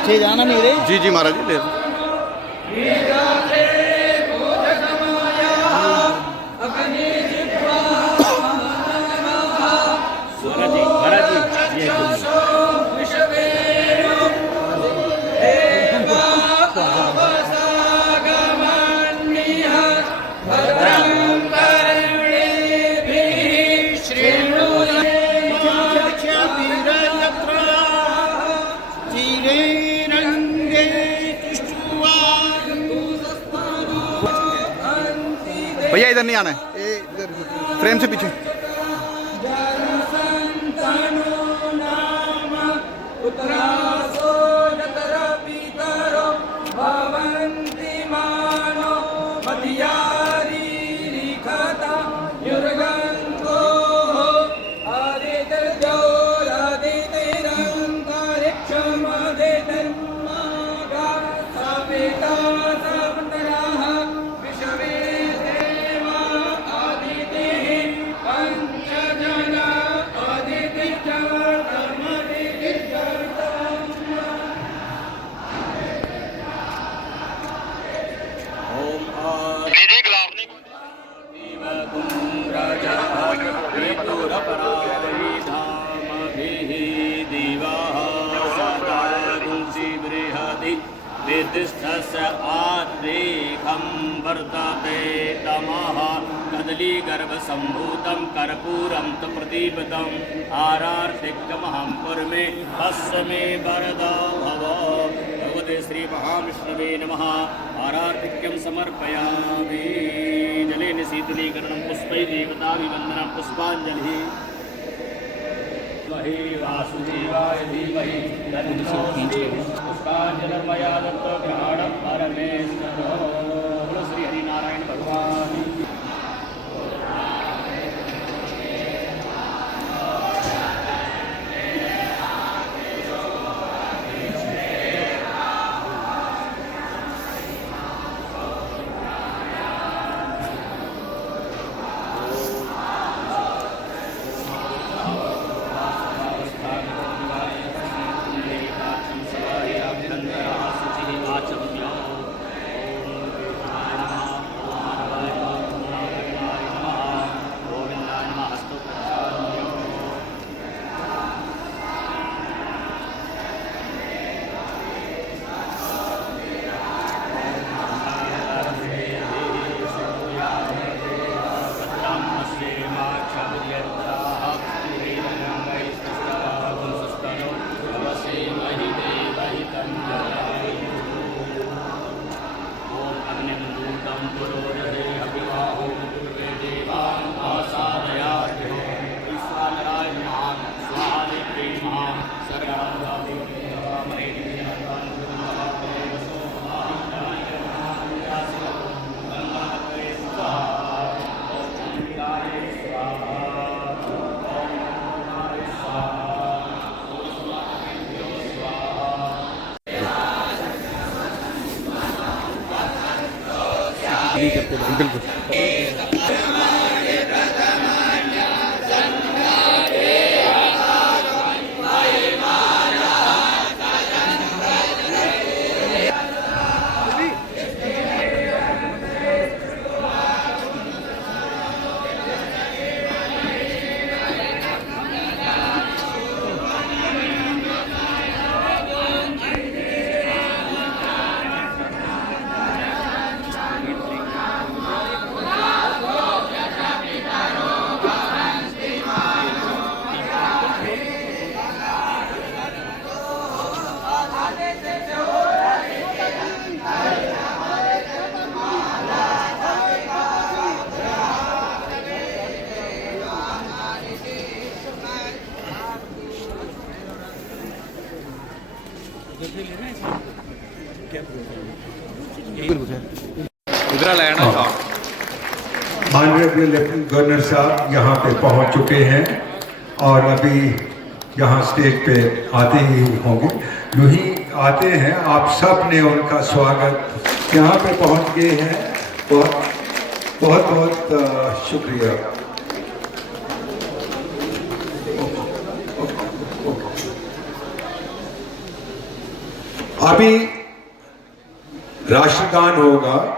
पीछे जाना मेरे। जी जी महाराज जी ले भैया इधर नहीं आना है, ये इधर फ्रेम से पीछे। आत्रेखं वर्तते तमः कदलीगर्भसम्भूतं कर्पूरं तु प्रदीपितम् आरार्तिकमहं कुर्मे तस्य मे वरदा भव। भगवते श्री महाविष्णवे नमः। आरार्तिक्यं समर्पयामि। जलेन शीतलीकरणं पुष्पैः देवताभिवन्दनं पुष्पाञ्जलिः। वासुदेवाय धीमहि तन्नो पुष्पाञ्जलिर्मया दत्तो ग्रहणं परमेश्वरो। बोलो श्री हरिनारायण भगवान। बिल्कुल। माननीय लेफ्टिनेंट गवर्नर साहब यहाँ पे पहुँच चुके हैं और अभी यहाँ स्टेज पे आते ही होंगे। यूँ ही आते हैं, आप सब ने उनका स्वागत यहाँ पे पहुँच गए हैं। बहुत बहुत शुक्रिया। अभी राष्ट्रगान होगा।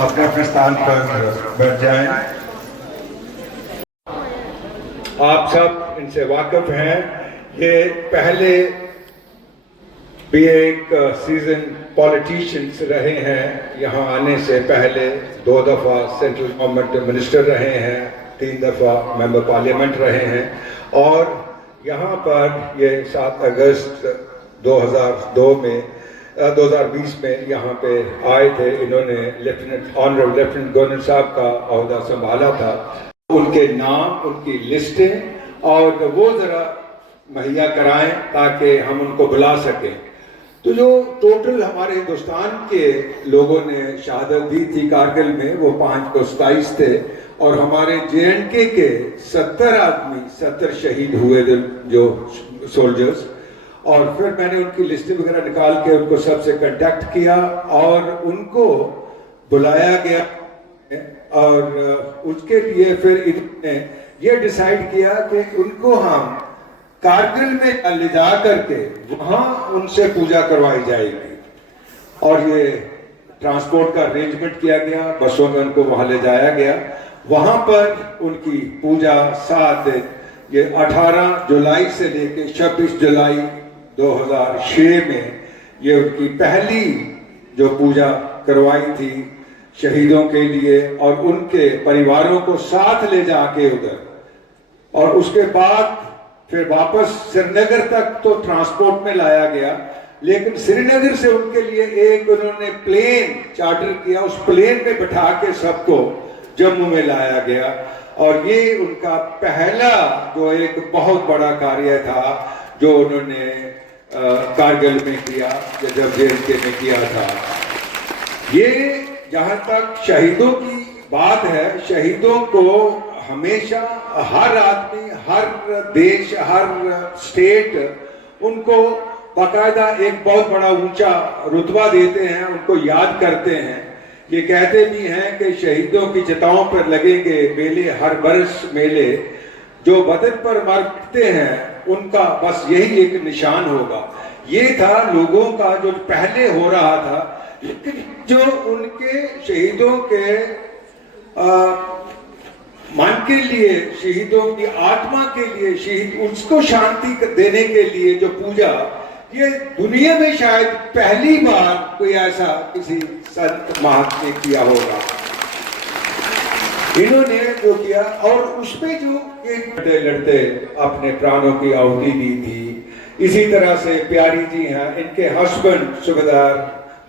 अपने अपने स्थान पर बैठ जाएं। आप सब इनसे वाकिफ हैं। ये पहले भी एक सीजन पॉलिटिशियंस रहे हैं। यहाँ आने से पहले 2 दफ़ा सेंट्रल गवर्नमेंट मिनिस्टर रहे हैं, 3 दफ़ा मेंबर पार्लियामेंट रहे हैं। और यहाँ पर ये 7 अगस्त 2020 में यहाँ पे आए थे। इन्होंने ऑनरेबल लेफ्टिनेंट गवर्नर साहब का ओहदा संभाला था। उनके नाम, उनकी लिस्टें और वो ज़रा मुहैया कराएं ताकि हम उनको बुला सकें। तो जो टोटल हमारे हिंदुस्तान के लोगों ने शहादत दी थी कारगिल में, वो 5 को 27 थे। और हमारे JNK के 70 आदमी 70 शहीद हुए थे, जो सोल्जर्स। और फिर मैंने उनकी लिस्ट वगैरह निकाल के उनको सबसे कांटेक्ट किया और उनको बुलाया गया। और उसके लिए फिर इन्होंने ये डिसाइड किया कि उनको हम कारगिल में ले जा करके वहां उनसे पूजा करवाई जाएगी। और ये ट्रांसपोर्ट का अरेंजमेंट किया गया, बसों में उनको वहां ले जाया गया। वहां पर उनकी पूजा 18 जुलाई से लेकर 26 जुलाई 2006 में ये उनकी पहली जो पूजा करवाई थी शहीदों के लिए और उनके परिवारों को साथ ले जाके उधर। और उसके बाद फिर वापस श्रीनगर तक तो ट्रांसपोर्ट में लाया गया, लेकिन श्रीनगर से उनके लिए एक उन्होंने प्लेन चार्टर किया, उस प्लेन में बिठा के सबको जम्मू में लाया गया। और ये उनका पहला जो एक बहुत बड़ा कार्य था जो उन्होंने कारगिल में किया, जब JNK में किया था। ये जहां तक शहीदों की बात है, शहीदों को हमेशा हर आदमी, हर देश, हर स्टेट उनको बाकायदा एक बहुत बड़ा ऊंचा रुतबा देते हैं, उनको याद करते हैं। ये कहते भी हैं कि शहीदों की चिताओं पर लगेंगे मेले, हर बरस मेले, जो बदन पर मरते हैं उनका बस यही एक निशान होगा। ये था लोगों का जो पहले हो रहा था, लेकिन जो उनके शहीदों के मन के लिए, शहीदों की आत्मा के लिए, शहीद उसको शांति देने के लिए जो पूजा, ये दुनिया में शायद पहली बार कोई ऐसा किसी संत महात्मा ने किया होगा। इन्होंने जो किया और उसमें जो लड़ते लड़ते अपने प्राणों की आहुति दी थी। इसी तरह से प्यारी जी हैं, इनके हस्बैंड सूबेदार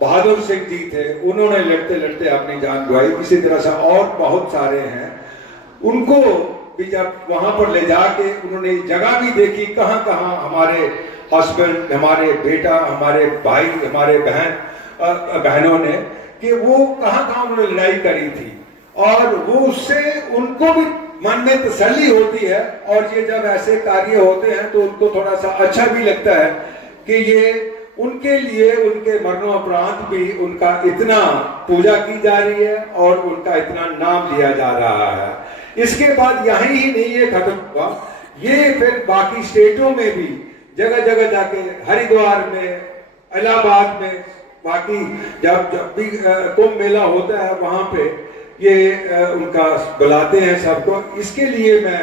बहादुर सिंह जी थे, उन्होंने लड़ते लड़ते अपनी जान गंवाई। इसी तरह से और बहुत सारे हैं। उनको भी जब वहां पर ले जाके उन्होंने जगह भी देखी, कहाँ कहाँ हमारे हस्बैंड, हमारे बेटा, हमारे भाई, हमारे बहनों ने, कि वो कहाँ कहाँ उन्होंने लड़ाई करी थी। और वो उससे उनको भी मन में तसल्ली होती है। और ये जब ऐसे कार्य होते हैं तो उनको थोड़ा सा अच्छा भी लगता है कि ये उनके लिए, उनके मरणोपरांत भी उनका इतना पूजा की जा रही है और उनका इतना नाम लिया जा रहा है। इसके बाद यहीं ही नहीं ये खत्म हुआ, ये फिर बाकी स्टेटों में भी जगह जगह जाके, हरिद्वार में, इलाहाबाद में, बाकी जब भी कुंभ मेला होता है वहां पे ये उनका बुलाते हैं सबको। इसके लिए मैं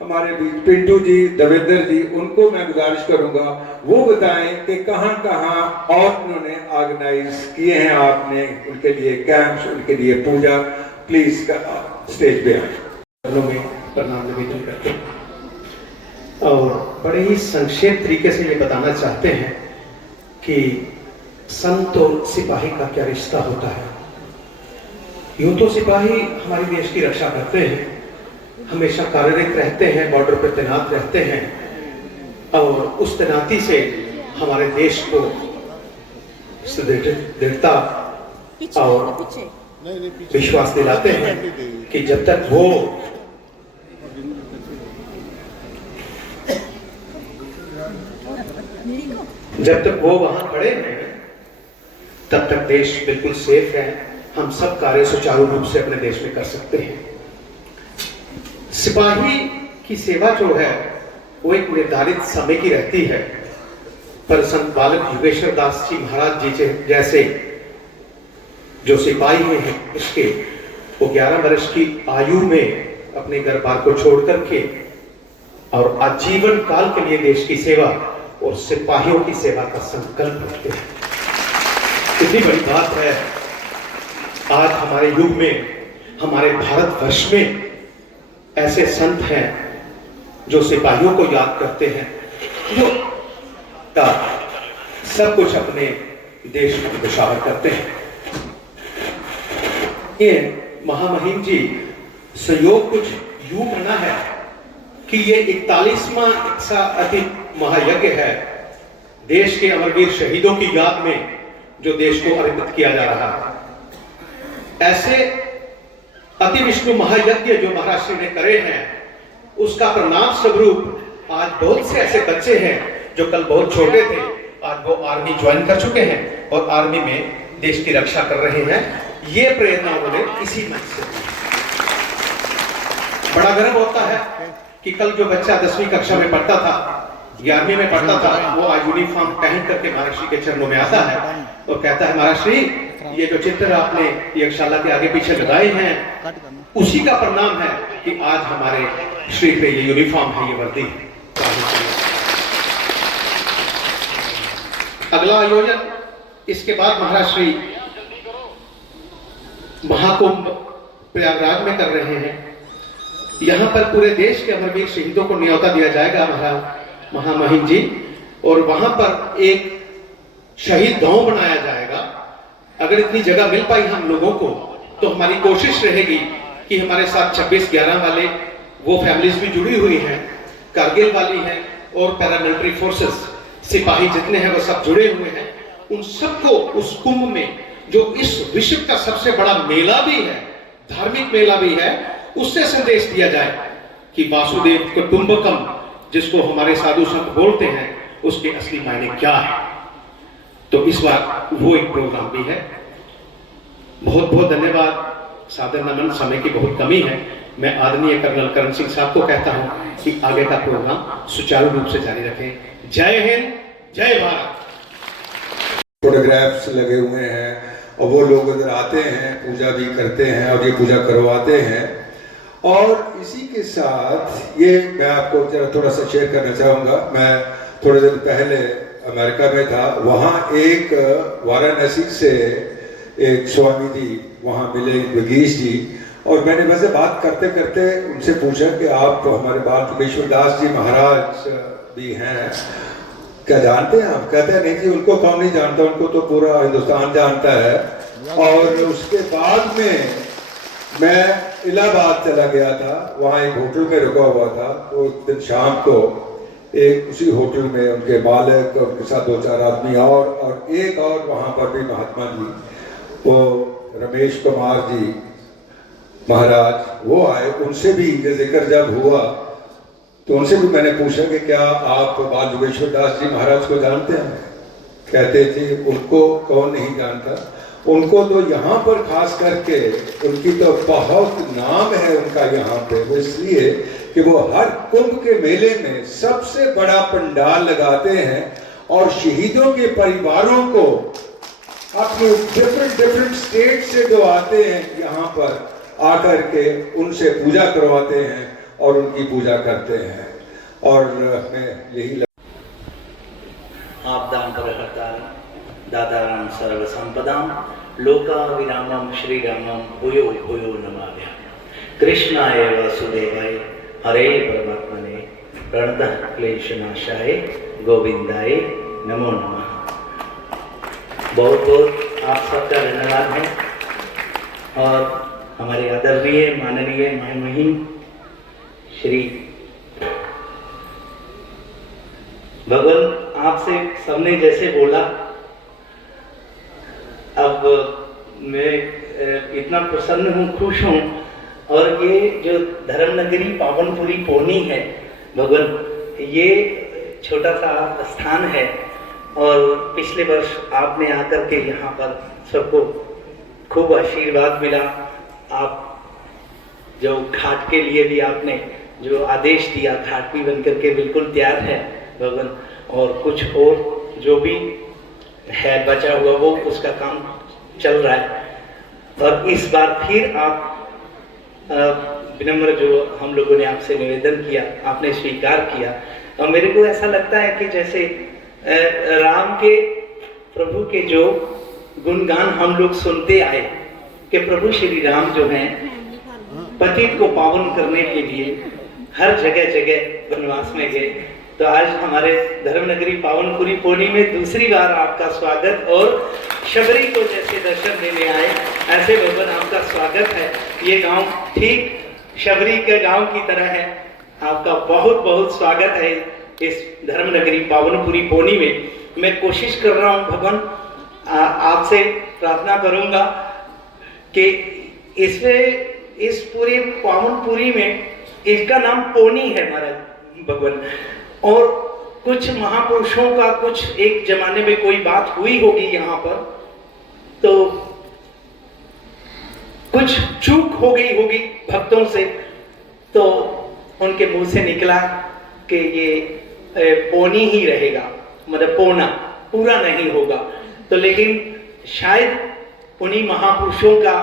हमारे बीच पिंटू जी, देवेंद्र जी, उनको मैं गुजारिश करूंगा वो बताएं कि कहां कहां और उन्होंने ऑर्गेनाइज किए हैं आपने उनके लिए कैंप्स, उनके लिए पूजा। प्लीज स्टेज पे आए। में प्रणाम निवेदन करते हैं और बड़े ही संक्षेप तरीके से ये बताना चाहते हैं कि संत और सिपाही का क्या रिश्ता होता है। यूं तो सिपाही हमारे देश की रक्षा करते हैं, हमेशा कार्यरत रहते हैं, बॉर्डर पर तैनात रहते हैं और उस तैनाती से हमारे देश को दृढ़ता और विश्वास दिलाते हैं कि जब तक वो वहां खड़े हैं तब तक देश बिल्कुल सेफ है। हम सब कार्य सुचारू रूप से अपने देश में कर सकते हैं। सिपाही की सेवा जो है वो एक निर्धारित समय की रहती है, पर संत बालक योगेश्वर दास जी महाराज जी जैसे जो सिपाही हैं उसके वो 11 वर्ष की आयु में अपने घर बार को छोड़ करके और आजीवन काल के लिए देश की सेवा और सिपाहियों की सेवा का संकल्प रखते हैं। कितनी बड़ी बात है। आज हमारे युग में, हमारे भारतवर्ष में ऐसे संत हैं जो सिपाहियों को याद करते हैं, जो सब कुछ अपने देश में निछावर करते हैं। ये महामहिम जी संयोग कुछ यूं बना है कि ये 41वां अति महायज्ञ है देश के अमरवीर शहीदों की याद में, जो देश को अर्पित किया जा रहा है। ऐसे अति विष्णु महायज्ञ जो महाराष्ट्र ने करे हैं, उसका परिणाम स्वरूप आज बहुत से ऐसे बच्चे हैं जो कल बहुत छोटे थे, आज वो आर्मी ज्वाइन कर चुके हैं और आर्मी में देश की रक्षा कर रहे हैं। ये प्रेरणा उन्हें इसी मंच से बड़ा गर्व होता है कि कल जो बच्चा 10वीं कक्षा में पढ़ता था, 11वीं में पढ़ता था, वो आज यूनिफॉर्म पहन करके महाराज श्री के चरणों में आता है और कहता है महाराज श्री ये जो चित्र आपने यज्ञशाला के आगे पीछे लगाए हैं उसी का परिणाम है कि आज हमारे श्री पे ये यूनिफॉर्म है, ये वर्दी है। अगला आयोजन इसके बाद महाराज श्री महाकुंभ प्रयागराज में कर रहे हैं। यहां पर पूरे देश के अमरवीर शहीदों को न्योता दिया जाएगा महामहिम जी, और वहां पर एक शहीद गांव बनाया जाएगा। अगर इतनी जगह मिल पाई हम लोगों को तो हमारी कोशिश रहेगी कि हमारे साथ 26/11 वाले वो फैमिलीज भी जुड़ी हुई हैं, कारगिल वाली हैं और पैरामिलिट्री फोर्सेस सिपाही जितने हैं वो सब जुड़े हुए हैं। उन सबको उस कुंभ में, जो इस विश्व का सबसे बड़ा मेला भी है, धार्मिक मेला भी है, उससे संदेश दिया जाए कि वासुदेव कुटुंबकम जिसको हमारे साधु संत बोलते हैं, उसके असली मायने क्या है। तो इस बार वो एक प्रोग्राम भी है। बहुत बहुत धन्यवाद, सादर नमन। समय की बहुत कमी है। मैं आदरणीय कर्नल करण सिंह साहब को कहता हूं कि आगे का प्रोग्राम सुचारू रूप से जारी रखें। जय हिंद, जय भारत। फोटोग्राफ्स लगे हुए हैं और वो लोग इधर आते हैं, पूजा भी करते हैं और ये पूजा करवाते हैं। और इसी के साथ ये मैं आपको जरा थोड़ा सा शेयर करना चाहूँगा। मैं थोड़े दिन पहले अमेरिका में था, वहाँ एक वाराणसी से एक स्वामी जी वहाँ मिले, योगेश जी, और मैंने वैसे बात करते करते उनसे पूछा कि आप हमारे बाल योगेश्वर दास जी महाराज भी हैं, क्या जानते हैं आप? कहते हैं नहीं जी, उनको कौन नहीं जानता, उनको तो पूरा हिंदुस्तान जानता है। और उसके बाद में मैं इलाहाबाद चला गया था, वहाँ एक होटल में रुका हुआ था। तो एक दिन शाम को एक उसी होटल में उनके मालिक और उनके साथ 2-4 आदमी और एक और वहाँ पर भी महात्मा जी, वो रमेश कुमार जी महाराज, वो आए। उनसे भी ये जिक्र जब हुआ तो उनसे भी मैंने पूछा कि क्या आप बाल योगेश्वर दास जी महाराज को जानते हैं? कहते थे उनको कौन नहीं जानता, उनको तो यहाँ पर खास करके उनकी तो बहुत नाम है उनका यहाँ पे, वो इसलिए कि वो हर कुंभ के मेले में सबसे बड़ा पंडाल लगाते हैं और शहीदों के परिवारों को अपने डिफरेंट स्टेट से जो आते हैं यहाँ पर आकर के उनसे पूजा करवाते हैं और उनकी पूजा करते हैं। और मैं यही आपदां परहर्तारं दातारं सर्वसंपदां लोकाविरामं श्रीरामं भूयो भूयो नमाम्यहम्। कृष्णाय वासुदेवाय हरे परमात्मने प्रणतः क्लेशनाशाय गोविंदाय नमो नमः। बहुत बहुत आप सबका धन्यवाद है। और हमारे आदरणीय माननीय महामहिम श्री भगवान आपसे सबने जैसे बोला, अब मैं इतना प्रसन्न हूँ, खुश हूँ। और ये जो धर्मनगरी पावनपुरी पोनी है भगवान, ये छोटा सा स्थान है। और पिछले वर्ष आपने आकर के यहाँ पर सबको खूब आशीर्वाद मिला। आप जो घाट के लिए भी आपने जो आदेश दिया, घाट भी बन करके बिल्कुल तैयार है भगवान। और कुछ और जो भी है बचा हुआ वो उसका काम चल रहा है। और इस बार फिर आप विनम्र जो हम लोगों ने आपसे निवेदन किया, आपने स्वीकार किया। और मेरे को ऐसा लगता है कि जैसे राम के प्रभु के जो गुणगान हम लोग सुनते आए कि प्रभु श्री राम जो हैं पतित को पावन करने के लिए हर जगह जगह वनवास में गए। तो आज हमारे धर्मनगरी पावनपुरी पोनी में दूसरी बार आपका स्वागत, और शबरी को जैसे दर्शन देने आए ऐसे भगवान आपका स्वागत है। ये गांव ठीक शबरी के गांव की तरह है। आपका बहुत बहुत स्वागत है इस धर्मनगरी पावनपुरी पोनी में। मैं कोशिश कर रहा हूं भगवान, आपसे प्रार्थना करूंगा कि इसमें इस पूरे पावनपुरी में इसका नाम पोनी है महाराज भगवान। और कुछ महापुरुषों का कुछ एक जमाने में कोई बात हुई होगी यहाँ पर, तो कुछ चूक हो गई होगी भक्तों से, तो उनके मुंह से निकला कि ये पोनी ही रहेगा, मतलब पोना पूरा नहीं होगा। तो लेकिन शायद उन्हीं महापुरुषों का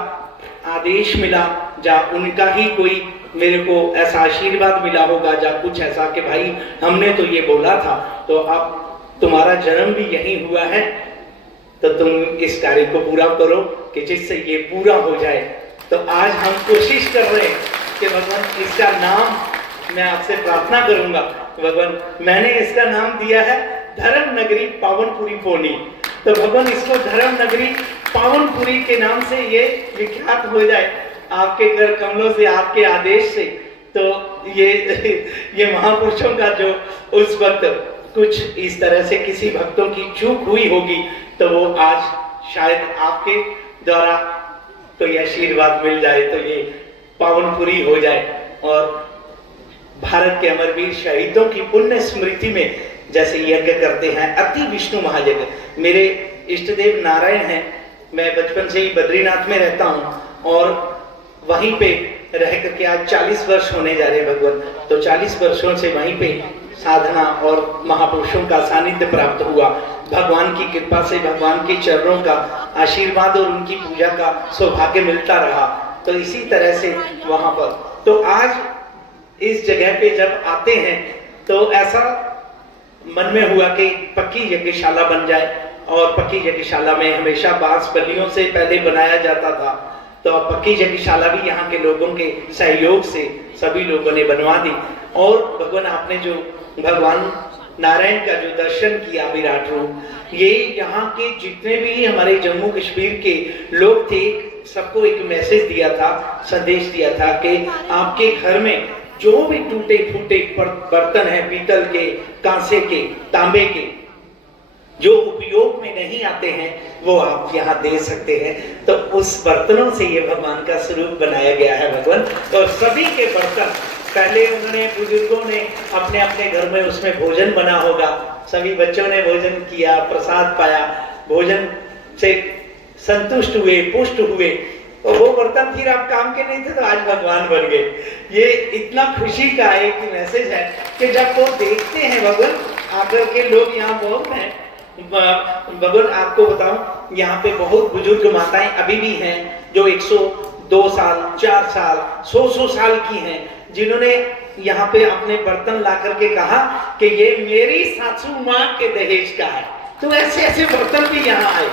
आदेश मिला, या उनका ही कोई मेरे को ऐसा आशीर्वाद मिला होगा, या कुछ ऐसा कि भाई हमने तो ये बोला था, तो अब तुम्हारा जन्म भी यही हुआ है, तो तुम इस कार्य को पूरा करो कि जिससे ये पूरा हो जाए। तो आज हम कोशिश कर रहे हैं कि भगवान इसका नाम, मैं आपसे प्रार्थना करूंगा भगवान, मैंने इसका नाम दिया है धर्मनगरी पावनपुरी पोनी। तो भगवान इसको धर्मनगरी पावनपुरी के नाम से ये विख्यात हो जाए आपके घर कमलों से, आपके आदेश से। तो ये महापुरुषों का जो उस वक्त कुछ इस तरह से किसी भक्तों की चूक हुई होगी, तो वो आज शायद आपके द्वारा तो ये आशीर्वाद मिल जाए, तो ये पावनपुरी हो जाए। और भारत के अमरवीर शहीदों की पुण्य स्मृति में जैसे यज्ञ करते हैं, अति विष्णु महायज्ञ। मेरे इष्ट देव नारायण हैं, मैं बचपन से ही बद्रीनाथ में रहता हूँ और वहीं पे रह करके आज 40 वर्ष होने जा रहे भगवान। तो 40 वर्षों से वहीं पे साधना और महापुरुषों का सानिध्य प्राप्त हुआ। भगवान की कृपा से, भगवान के चरणों का आशीर्वाद और उनकी पूजा का सौभाग्य मिलता रहा। तो इसी तरह से वहां पर, तो आज इस जगह पे जब आते हैं तो ऐसा मन में हुआ कि पक्की यज्ञशाला बन जाए। और पक्की यज्ञशाला में हमेशा बांस बल्लियों से पहले बनाया जाता था, तो अब पक्की यज्ञशाला भी यहाँ के लोगों के सहयोग से सभी लोगों ने बनवा दी। और भगवान आपने जो भगवान नारायण का जो दर्शन किया विराट रूप, ये यहाँ के जितने भी हमारे जम्मू कश्मीर के लोग थे, सबको एक मैसेज दिया था, संदेश दिया था कि आपके घर में जो भी टूटे फूटे बर्तन हैं, पीतल के, कांसे के, तांबे के, जो उपयोग में नहीं आते हैं, वो आप यहाँ दे सकते हैं। तो उस बर्तनों से ये भगवान का स्वरूप बनाया गया है भगवान। और सभी के बर्तन पहले उन्होंने, बुजुर्गों ने अपने अपने घर में उसमें भोजन बना होगा, सभी बच्चों ने भोजन किया, प्रसाद पाया, भोजन से संतुष्ट हुए, पुष्ट हुए, और वो बर्तन फिर आप काम के नहीं थे तो आज भगवान बन गए। ये इतना खुशी का एक मैसेज है कि जब वो देखते हैं भगवान आकर के लोग यहाँ बहुत हैं। भगवान आपको बताऊं, यहाँ पे बहुत बुजुर्ग माताएं अभी भी हैं जो 102 साल, 4 साल, 100 साल की हैं, जिन्होंने यहाँ पे अपने बर्तन ला करके कहा कि ये मेरी सासू माँ के दहेज का है। तो ऐसे ऐसे बर्तन भी यहाँ आए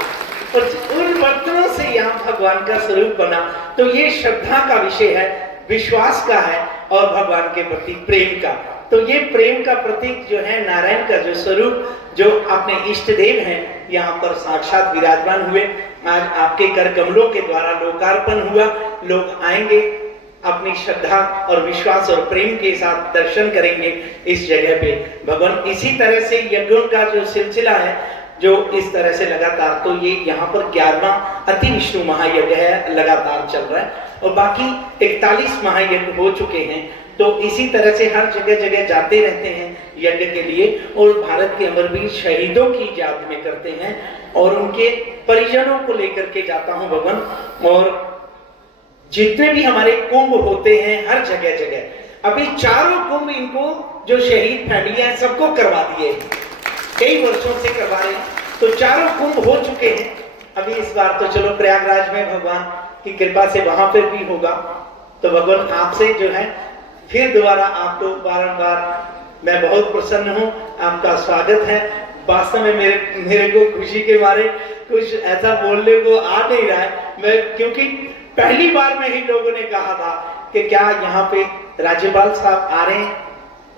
और उन बर्तनों से यहाँ भगवान का स्वरूप बना। तो ये श्रद्धा का विषय है, विश्वास का है और भगवान के प्रति प्रेम का। तो ये प्रेम का प्रतीक जो है नारायण का जो स्वरूप, जो अपने इष्ट देव हैं, यहाँ पर साक्षात विराजमान हुए। आज आपके कर कमलों के द्वारा लोकार्पण हुआ। लोग आएंगे, अपनी श्रद्धा और विश्वास और प्रेम के साथ दर्शन करेंगे इस जगह पे। भगवान इसी तरह से यज्ञों का जो सिलसिला है, जो इस तरह से लगातार, तो ये यहाँ पर 11वां अति विष्णु महायज्ञ है, लगातार चल रहा है और बाकी 41 महायज्ञ हो चुके हैं। तो इसी तरह से हर जगह जगह जाते रहते हैं यज्ञ के लिए और भारत के अमरवीर शहीदों की याद में करते हैं और उनके परिजनों को लेकर के जाता हूं भगवान। और जितने भी हमारे कुंभ होते हैं हर जगह जगह, अभी चारों कुंभ इनको जो शहीद फैमिली है सबको करवा दिए, कई वर्षों से करवा रहे हैं। तो चारों कुंभ हो चुके हैं। अभी इस बार तो चलो प्रयागराज में भगवान की कृपा से वहां पर भी होगा। तो भगवान आपसे जो है फिर दोबारा आपको बारंबार मैं बहुत प्रसन्न हूं, आपका स्वागत है। वास्तव में मेरे को खुशी के मारे कुछ ऐसा बोलने को आ नहीं रहा है मैं, क्योंकि पहली बार में ही लोगों ने कहा था कि क्या यहाँ पे राज्यपाल साहब आ रहे हैं,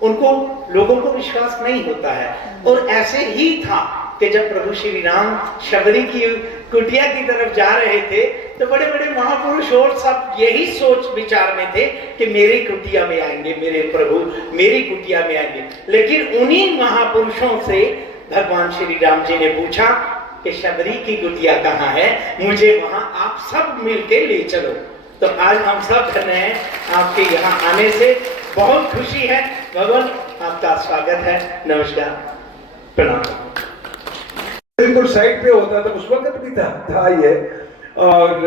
उनको लोगों को विश्वास नहीं होता है। और ऐसे ही था कि जब प्रभु श्री राम शबरी की कुटिया की तरफ जा रहे थे तो बड़े बड़े महापुरुष और सब यही सोच विचार में थे कि मेरी कुटिया में आएंगे, मेरे प्रभु मेरी कुटिया में आएंगे। लेकिन उन्हीं महापुरुषों से भगवान श्री राम जी ने पूछा कि शबरी की कुटिया कहाँ है, मुझे वहां आप सब मिलके ले चलो। तो आज हम सब धन्य हैं आपके यहाँ आने से, बहुत खुशी है। भगवान आपका स्वागत है। नमस्कार, प्रणाम। बिल्कुल साइड पे होता था उस वक्त भी था ये। और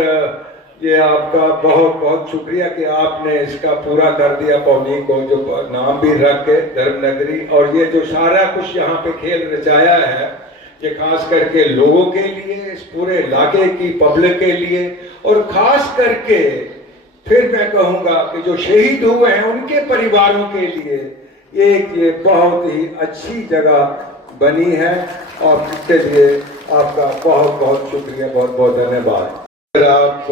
ये आपका बहुत बहुत शुक्रिया कि आपने इसका पूरा कर दिया पौनी को, जो नाम भी रख के धर्मनगरी। और ये जो सारा कुछ यहाँ पे खेल रचाया है, ये खास करके लोगों के लिए, इस पूरे इलाके की पब्लिक के लिए, और खास करके फिर मैं कहूँगा कि जो शहीद हुए हैं उनके परिवारों के लिए एक ये बहुत ही अच्छी जगह बनी है। और इसके लिए आपका बहुत बहुत शुक्रिया, बहुत बहुत धन्यवाद। आप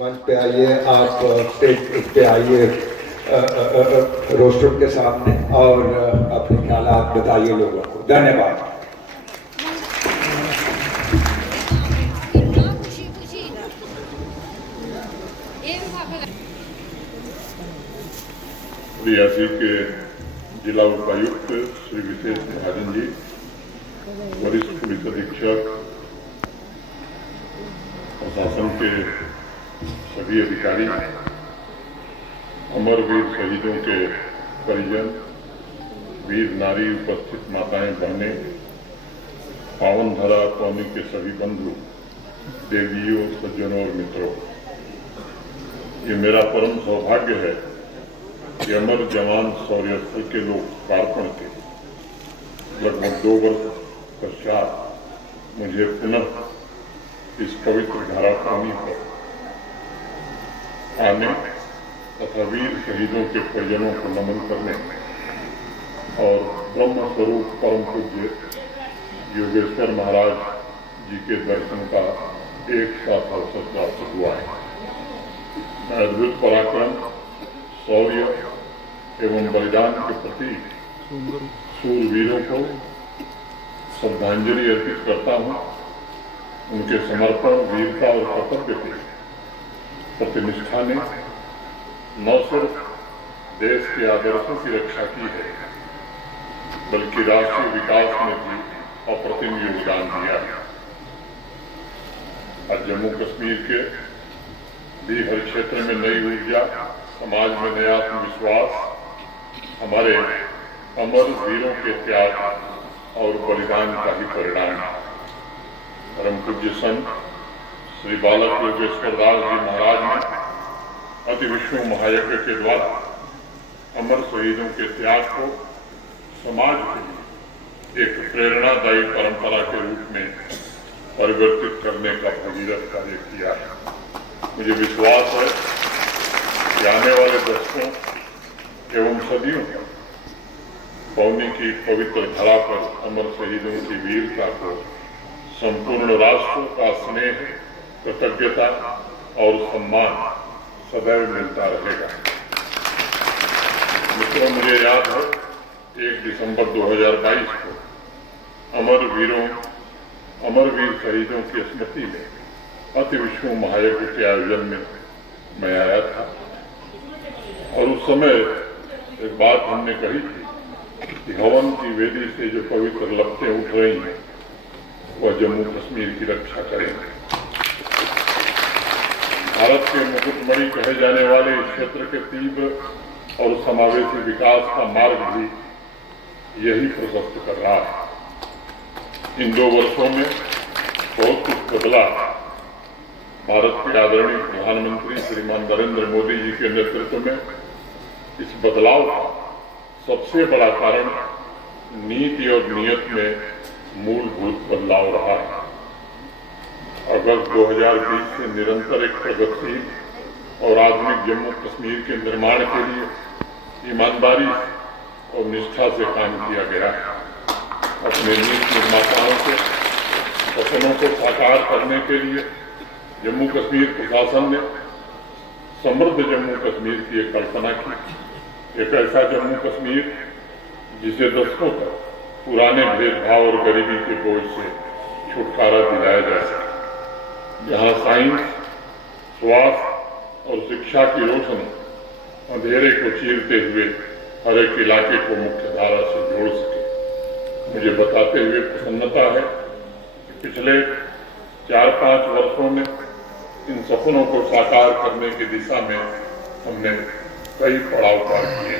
मंच पे आइए, आप स्टेज पे आइए रोस्टर के सामने और अपने ख्यालात बताइए लोगों को। धन्यवाद। रियासी के जिला उपायुक्त श्री विशेष महाजन जी, वरिष्ठ पुलिस अधीक्षक, प्रशासन के सभी अधिकारी, अमरवीर शहीदों के परिजन, वीर नारी, उपस्थित माताएं बहनें, पावन धरा कौमी के सभी बंधु, देवियों, सज्जनों और मित्रों, ये मेरा परम सौभाग्य है कि अमर जवान शौर्य स्थल के लोकार्पण के लगभग 2 वर्ष पश्चात मुझे पुनः इस पवित्र धारापानी पर आने तथा वीर शहीदों के परिजनों को नमन करने और ब्रह्म स्वरूप परम पूज्य योगेश्वर महाराज जी के दर्शन का एक साथ अवसर प्राप्त हुआ है। मैं अद्भुत पराक्रम, शौर्य एवं बलिदान के प्रति शूरवीरों को श्रद्धांजलि अर्पित करता हूँ। उनके समर्पण, वीरता और कर्तव्य के प्रतिनिष्ठा ने न सिर्फ देश के आदर्शों की रक्षा की है, बल्कि राष्ट्रीय विकास में भी अप्रतिम योगदान दिया है। आज जम्मू कश्मीर के भी हर क्षेत्र में नई ऊर्जा, समाज में नया आत्मविश्वास हमारे अमर वीरों के त्याग और बलिदान का ही परिणाम है। परम पूज्य संत श्री बालक योगेश्वर दास जी महाराज ने अति विष्णु महायज्ञ के द्वारा अमर शहीदों के त्याग को समाज के लिए एक प्रेरणादायी परंपरा के रूप में परिवर्तित करने का भगीरथ कार्य किया है। मुझे विश्वास है कि आने वाले दशकों एवं सदियों पौनी की पवित्र धरा पर अमर शहीदों की वीरता को संपूर्ण राष्ट्र का स्नेह, कृतज्ञता और सम्मान सदैव मिलता रहेगा। मित्रों, मुझे याद है 1 दिसंबर 2022 को अमर वीर शहीदों की स्मृति में अति विश्व महायज्ञ के आयोजन में मैं आया था और उस समय एक बात हमने कही थी कि हवन की वेदी से जो पवित्र लपटें उठ रही हैं वह जम्मू कश्मीर की रक्षा करेंगे। भारत के मुकुटमणि कहे जाने वाले इस क्षेत्र के तीव्र और समावेशी विकास का मार्ग भी यही प्रशस्त कर रहा है। इन 2 वर्षों में बहुत कुछ बदला। भारत के आदरणीय प्रधानमंत्री श्रीमान नरेंद्र मोदी जी के नेतृत्व में इस बदलाव का सबसे बड़ा कारण नीति और नियत में मूलभूत बदलाव रहा है। अगस्त 2020 से निरंतर एक प्रगतिशील और आधुनिक जम्मू कश्मीर के निर्माण के लिए ईमानदारी और निष्ठा से काम किया गया है। अपने नीति निर्माताओं के सपनों को साकार करने के लिए जम्मू कश्मीर प्रशासन ने समृद्ध जम्मू कश्मीर की एक कल्पना की। एक ऐसा जम्मू कश्मीर जिसे दशकों तक पुराने भेदभाव और गरीबी के बोझ से छुटकारा दिलाया जा सके, जहां साइंस, स्वास्थ्य और शिक्षा की रोशनी अंधेरे को चीरते हुए हर एक इलाके को मुख्य धारा से जोड़ सके। मुझे बताते हुए प्रसन्नता है कि पिछले 4-5 वर्षों में इन सपनों को साकार करने की दिशा में हमने कई पड़ाव पार किए।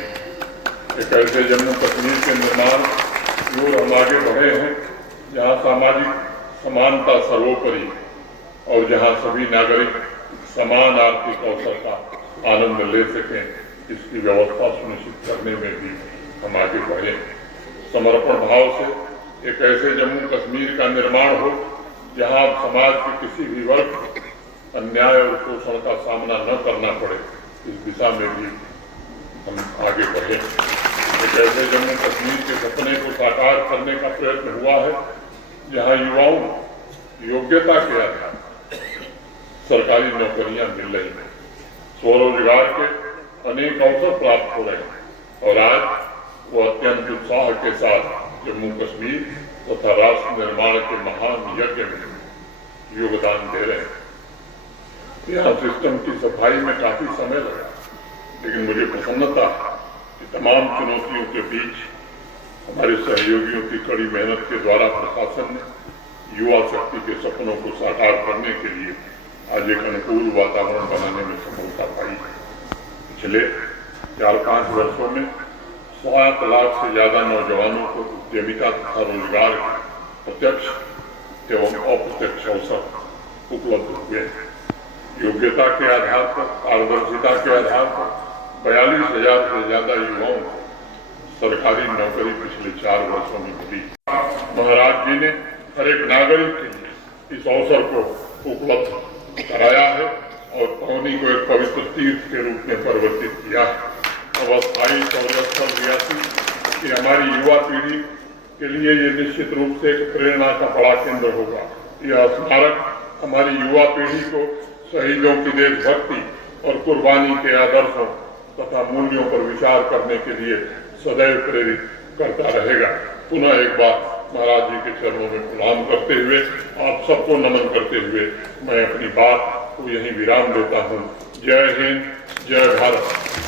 एक ऐसे जम्मू कश्मीर के निर्माण की ओर हम आगे बढ़े हैं जहां सामाजिक समानता सर्वोपरि और जहां सभी नागरिक समान आर्थिक अवसर का आनंद ले सकें, इसकी व्यवस्था सुनिश्चित करने में भी हम आगे बढ़े। समर्पण भाव से एक ऐसे जम्मू कश्मीर का निर्माण हो जहां समाज के किसी भी वर्ग को अन्याय और शोषण का सामना न करना पड़े, इस दिशा में भी हम आगे बढ़े। एक ऐसे जम्मू कश्मीर के सपने को साकार करने का प्रयत्न हुआ है जहां युवाओं को योग्यता के आधार सरकारी नौकरियां मिल रही हैं, स्वरोजगार के अनेक अवसर प्राप्त हो रहे हैं और आज वो अत्यंत उत्साह के साथ जम्मू कश्मीर तथा राष्ट्र निर्माण के महान यज्ञ में योगदान दे रहे हैं। यहाँ सिस्टम की सफाई में काफी समय लगा, लेकिन मुझे प्रसन्नता है कि तमाम चुनौतियों के बीच हमारे सहयोगियों की कड़ी मेहनत के द्वारा प्रशासन ने युवा शक्ति के सपनों को साकार करने के लिए आज एक अनुकूल वातावरण बनाने में सफलता पाई है। पिछले 4-5 वर्षों में 7 लाख से ज्यादा नौजवानों को उद्यमिता तथा रोजगार के प्रत्यक्ष एवं अप्रत्यक्ष अवसर उपलब्ध हुए हैं। योग्यता के आधार पर, पारदर्शिता के आधार पर 42,000 से ज्यादा युवाओं को सरकारी नौकरी पिछले 4 वर्षों में मिली। महाराज जी ने हर एक नागरिक के लिए इस अवसर को उपलब्ध कराया है और पौनी को एक पवित्र तीर्थ के रूप में परिवर्तित किया है। अब अस्थायी सौरस्थल रियासी की हमारी युवा पीढ़ी के लिए ये निश्चित रूप से एक प्रेरणा का बड़ा केंद्र होगा। यह स्मारक हमारी युवा पीढ़ी को शहीदों की देशभक्ति और कुर्बानी के आदर्शों तथा मूल्यों पर विचार करने के लिए सदैव प्रेरित करता रहेगा। पुनः एक बार महाराज जी के चरणों में प्रणाम करते हुए, आप सबको नमन करते हुए मैं अपनी बात को यहीं विराम देता हूँ। जय हिंद, जय भारत।